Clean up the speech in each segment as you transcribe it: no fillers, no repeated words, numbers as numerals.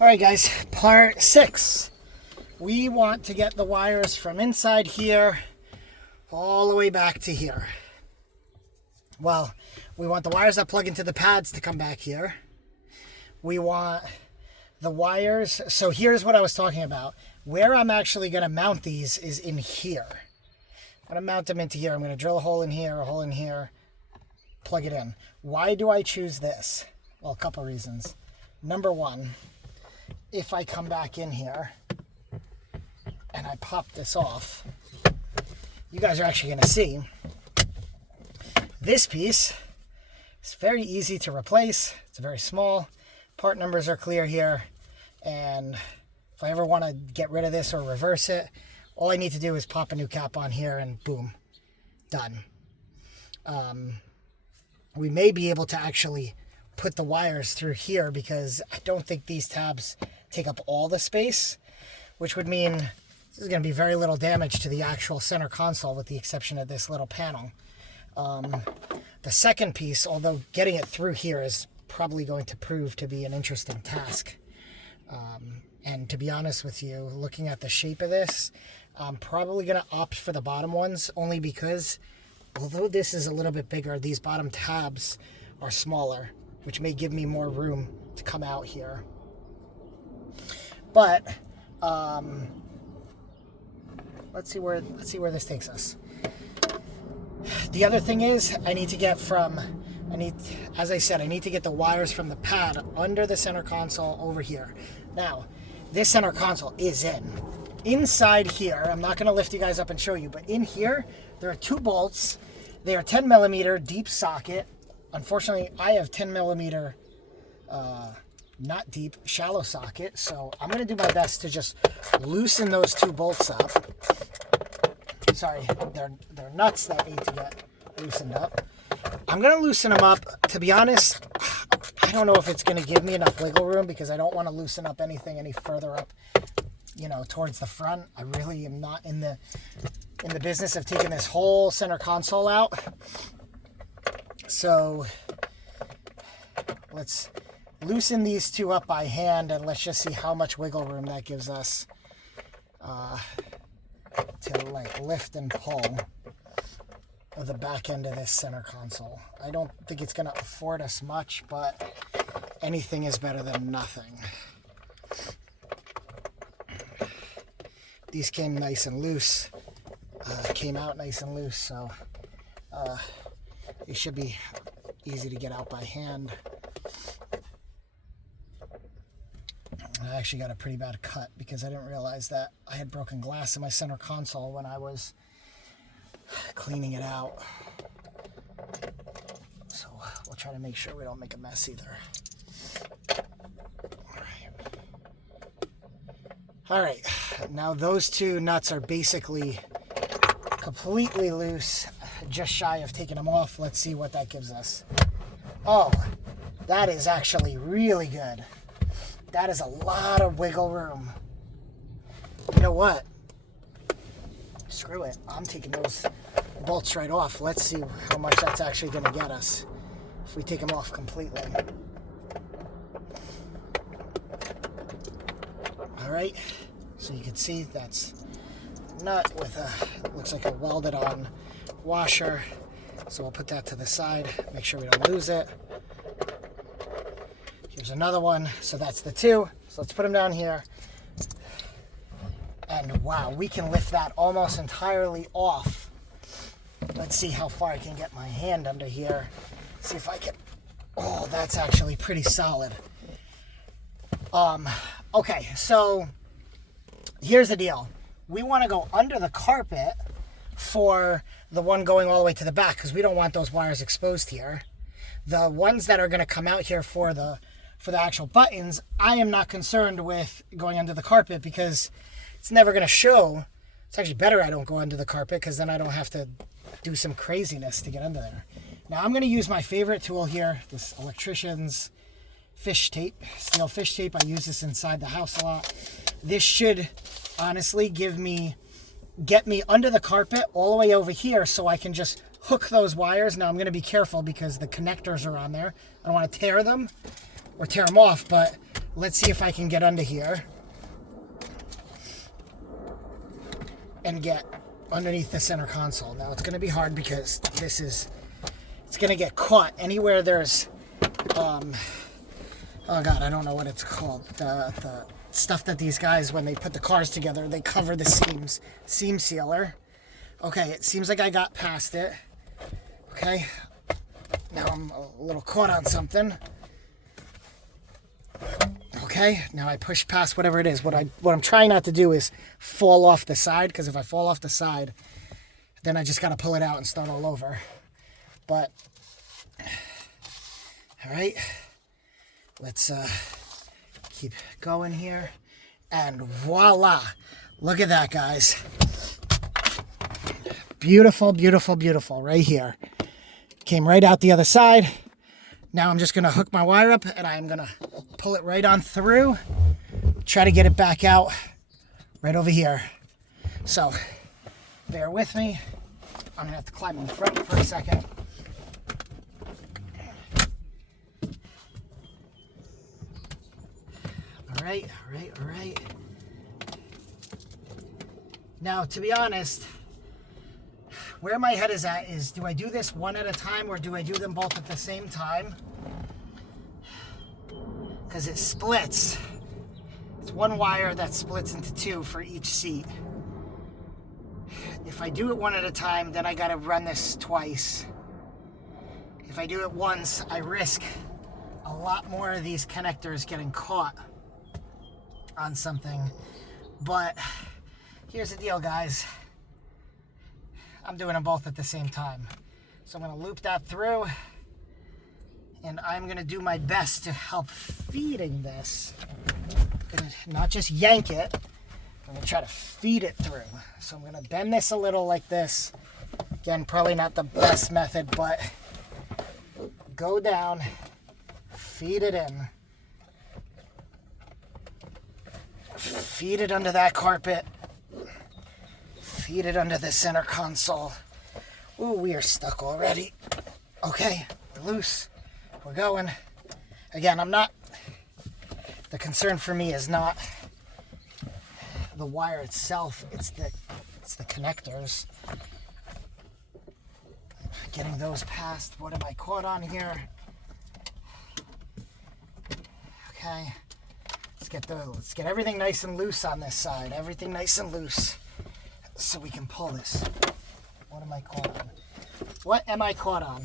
All right, guys, part 6. We want to get the wires from inside here all the way back to here. Well, we want the wires that plug into the pads to come back here. We want the wires, so here's what I was talking about. Where I'm actually going to mount these is in here. I'm going to mount them into here. I'm going to drill a hole in here, plug it in. Why do I choose this? Well, a couple reasons. Number one, if I come back in here and I pop this off, you guys are actually going to see this piece is very easy to replace. It's very small. Part numbers are clear here. And if I ever want to get rid of this or reverse it, all I need to do is pop a new cap on here and boom, done. We may be able to actually put the wires through here because I don't think these tabs take up all the space, which would mean this is going to be very little damage to the actual center console with the exception of this little panel. The second piece, although getting it through here is probably going to prove to be an interesting task. And to be honest with you, looking at the shape of this, I'm probably going to opt for the bottom ones only because although this is a little bit bigger, these bottom tabs are smaller, which may give me more room to come out here. But let's see where this takes us. The other thing is I need to get the wires from the pad under the center console over here. Now, this center console is inside here. I'm not going to lift you guys up and show you, but in here there are 2 bolts. They are 10 millimeter deep socket. Unfortunately, I have 10 millimeter not deep, shallow socket, so I'm going to do my best to just loosen those 2 bolts up. Sorry, they're nuts that need to get loosened up. I'm going to loosen them up. To be honest, I don't know if it's going to give me enough wiggle room because I don't want to loosen up anything any further up, towards the front. I really am not in the business of taking this whole center console out. So let's loosen these 2 up by hand and let's just see how much wiggle room that gives us to lift and pull the back end of this center console. I don't think it's going to afford us much, but anything is better than nothing. These came nice and loose, came out nice and loose, so it should be easy to get out by hand. I actually got a pretty bad cut because I didn't realize that I had broken glass in my center console when I was cleaning it out. So we'll try to make sure we don't make a mess either. All right. Now those 2 nuts are basically completely loose, just shy of taking them off. Let's see what that gives us. Oh, that is actually really good. That is a lot of wiggle room. You know what? Screw it. I'm taking those bolts right off. Let's see how much that's actually going to get us if we take them off completely. All right. So you can see that's a nut with looks like a welded on washer. So we'll put that to the side. Make sure we don't lose it. Here's another one. So that's the 2. So let's put them down here. And wow, we can lift that almost entirely off. Let's see how far I can get my hand under here. See if I can. Oh, that's actually pretty solid. Okay, so here's the deal. We want to go under the carpet for the one going all the way to the back because we don't want those wires exposed here. The ones that are going to come out here for the actual buttons, I am not concerned with going under the carpet because it's never going to show. It's actually better I don't go under the carpet because then I don't have to do some craziness to get under there. Now I'm going to use my favorite tool here, this electrician's fish tape, steel fish tape. I use this inside the house a lot. This should honestly get me under the carpet all the way over here so I can just hook those wires. Now I'm going to be careful because the connectors are on there. I don't want to tear them or tear them off, but let's see if I can get under here and get underneath the center console. Now it's going to be hard because it's going to get caught anywhere there's, oh God, I don't know what it's called. The stuff that these guys, when they put the cars together, they cover the seams. Seam sealer. Okay, it seems like I got past it. Okay, now I'm a little caught on something. Okay, now I push past whatever it is. What I'm trying not to do is fall off the side, because if I fall off the side, then I just got to pull it out and start all over. But, all right, let's keep going here. And voila, look at that, guys. Beautiful, beautiful, beautiful, right here. Came right out the other side. Now I'm just going to hook my wire up and I'm going to pull it right on through. Try to get it back out right over here. So, bear with me. I'm going to have to climb in front for a second. All right, all right, all right. Now, to be honest, where my head is at is, do I do this one at a time or do I do them both at the same time? Because it splits. It's one wire that splits into two for each seat. If I do it one at a time, then I got to run this twice. If I do it once, I risk a lot more of these connectors getting caught on something. But here's the deal, guys. I'm doing them both at the same time. So I'm going to loop that through, and I'm going to do my best to help feeding this. I'm going to not just yank it, I'm going to try to feed it through. So I'm going to bend this a little like this. Again, probably not the best method, but go down, feed it in. Feed it under that carpet. Feed it under the center console. Ooh, we are stuck already. Okay, we're loose. We're going. Again, the concern for me is not the wire itself, it's the connectors. Getting those past. What am I caught on here? Okay. Let's get everything nice and loose on this side. Everything nice and loose. So we can pull this. What am I caught on? What am I caught on?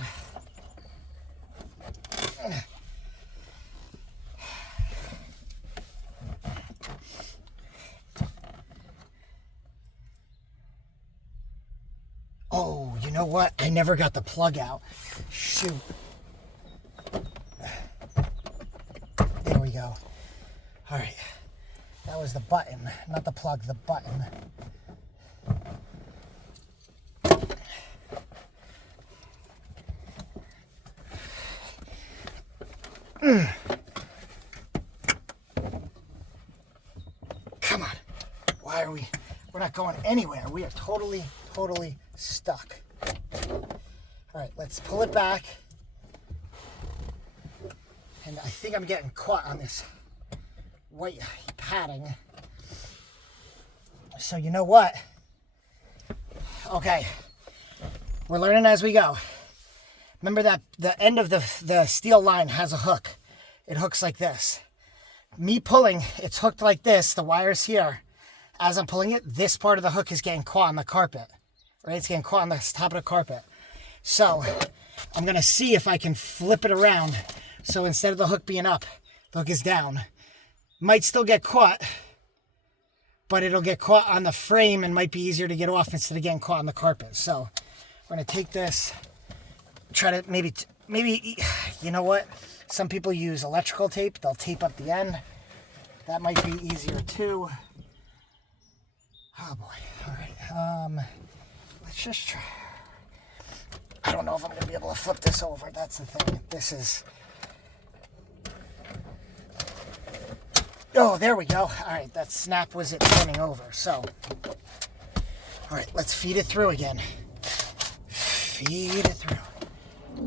Oh, you know what? I never got the plug out. Shoot. There we go. All right. That was the button, not the plug, the button. Come on. Why are we're not going anywhere. We are totally stuck. All right, let's pull it back. And I think I'm getting caught on this white padding. So you know what? Okay. We're learning as we go. Remember that the end of the steel line has a hook. It hooks like this. Me pulling, it's hooked like this. The wire's here. As I'm pulling it, this part of the hook is getting caught on the carpet. Right? It's getting caught on the top of the carpet. So I'm going to see if I can flip it around. So instead of the hook being up, the hook is down. Might still get caught, but it'll get caught on the frame and might be easier to get off instead of getting caught on the carpet. So we're going to take this, try to maybe, you know what? Some people use electrical tape. They'll tape up the end. That might be easier too. Oh boy. All right. Let's just try. I don't know if I'm going to be able to flip this over. That's the thing. This is... Oh, there we go. All right, that snap was it turning over. So, all right, let's feed it through again. Feed it through.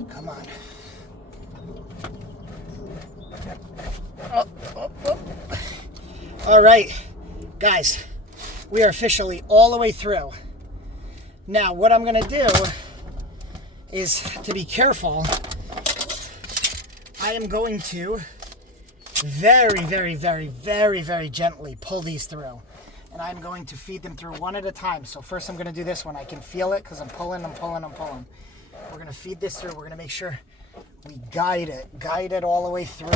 Come on. Oh. All right, guys, we are officially all the way through. Now, what I'm going to do is, to be careful, I am going to very, very, very, very, very gently pull these through. And I'm going to feed them through one at a time. So first I'm going to do this one. I can feel it because I'm pulling. We're going to feed this through. We're going to make sure we guide it all the way through.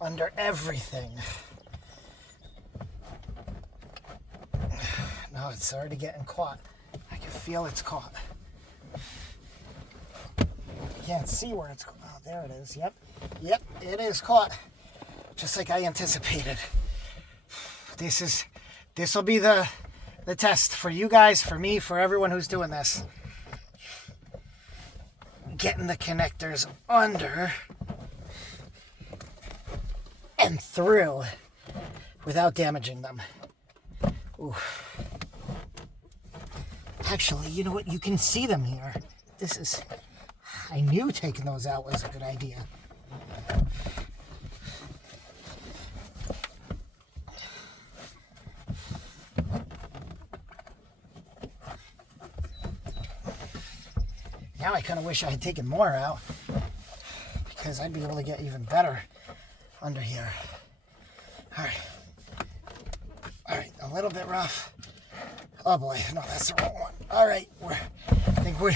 Under everything. No, it's already getting caught. I can feel it's caught. Can't see where it's caught. Oh, there it is. Yep, it is caught. Just like I anticipated. This will be the test for you guys, for me, for everyone who's doing this. Getting the connectors under and through without damaging them. Ooh. Actually, you know what? You can see them here. I knew taking those out was a good idea. Now I kind of wish I had taken more out because I'd be able to get even better under here. All right, a little bit rough. Oh boy, no, that's the wrong one. All right, I think we're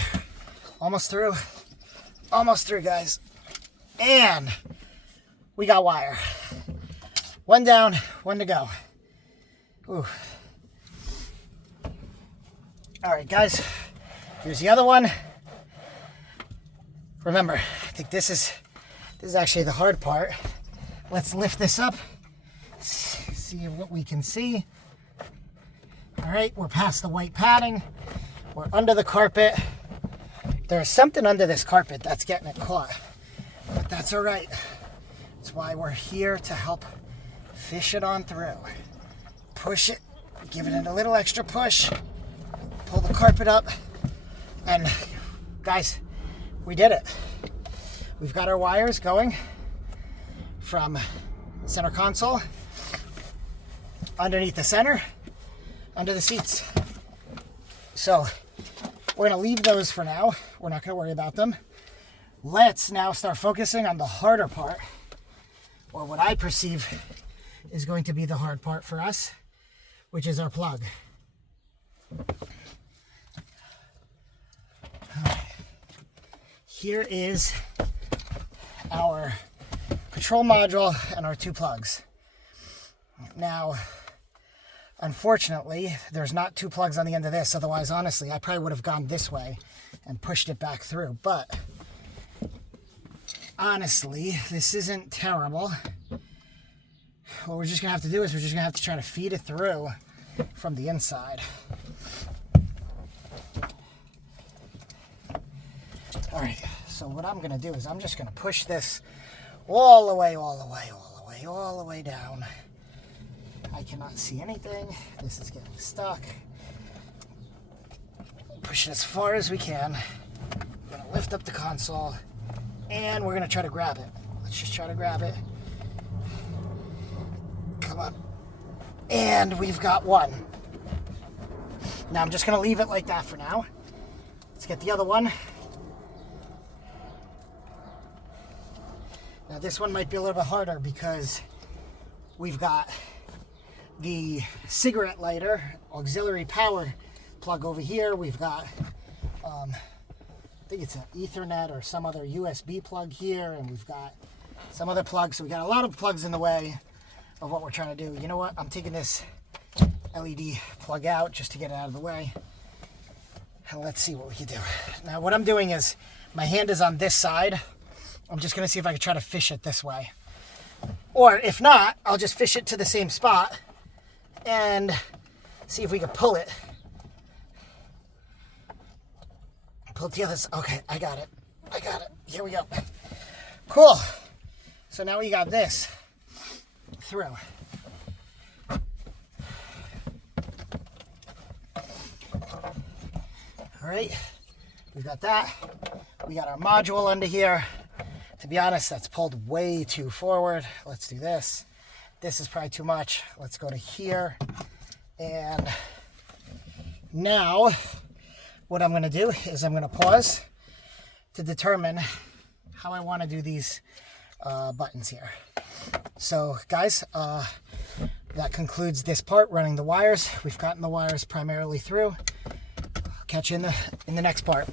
almost through, guys. And we got wire. One down, one to go. Ooh. All right, guys, here's the other one. Remember, I think this is actually the hard part. Let's lift this up, see what we can see. All right, we're past the white padding. We're under the carpet. There's something under this carpet that's getting it caught, but that's all right. That's why we're here, to help fish it on through. Push it, give it a little extra push, pull the carpet up, and guys, we did it. We've got our wires going from center console, underneath the center, under the seats. So we're gonna leave those for now. We're not gonna worry about them. Let's now start focusing on the harder part, or what I perceive is going to be the hard part for us, which is our plug. Here is our control module and our two plugs. Now, unfortunately, there's not two plugs on the end of this. Otherwise, honestly, I probably would have gone this way and pushed it back through. But honestly, this isn't terrible. What we're just gonna have to do is we're just gonna have to try to feed it through from the inside. All right, so what I'm gonna do is I'm just gonna push this all the way down. I cannot see anything. This is getting stuck. Push it as far as we can. We're gonna lift up the console and we're gonna try to grab it. Let's just try to grab it. Come on. And we've got one. Now I'm just gonna leave it like that for now. Let's get the other one. Now this one might be a little bit harder because we've got the cigarette lighter auxiliary power plug over here. We've got, I think it's an Ethernet or some other USB plug here, and we've got some other plugs. So we got a lot of plugs in the way of what we're trying to do. You know what? I'm taking this LED plug out just to get it out of the way. And let's see what we can do. Now what I'm doing is my hand is on this side. I'm just gonna see if I can try to fish it this way. Or if not, I'll just fish it to the same spot and see if we can pull it. Pull it the other side. Okay, I got it. Here we go. Cool. So now we got this through. All right, we've got that. We got our module under here to To be honest, that's pulled way too forward. Let's do this. This is probably too much. Let's go to here. And now what I'm going to do is I'm going to pause to determine how I want to do these buttons here. So guys, that concludes this part, running the wires. We've gotten the wires primarily through. Catch you in the next part.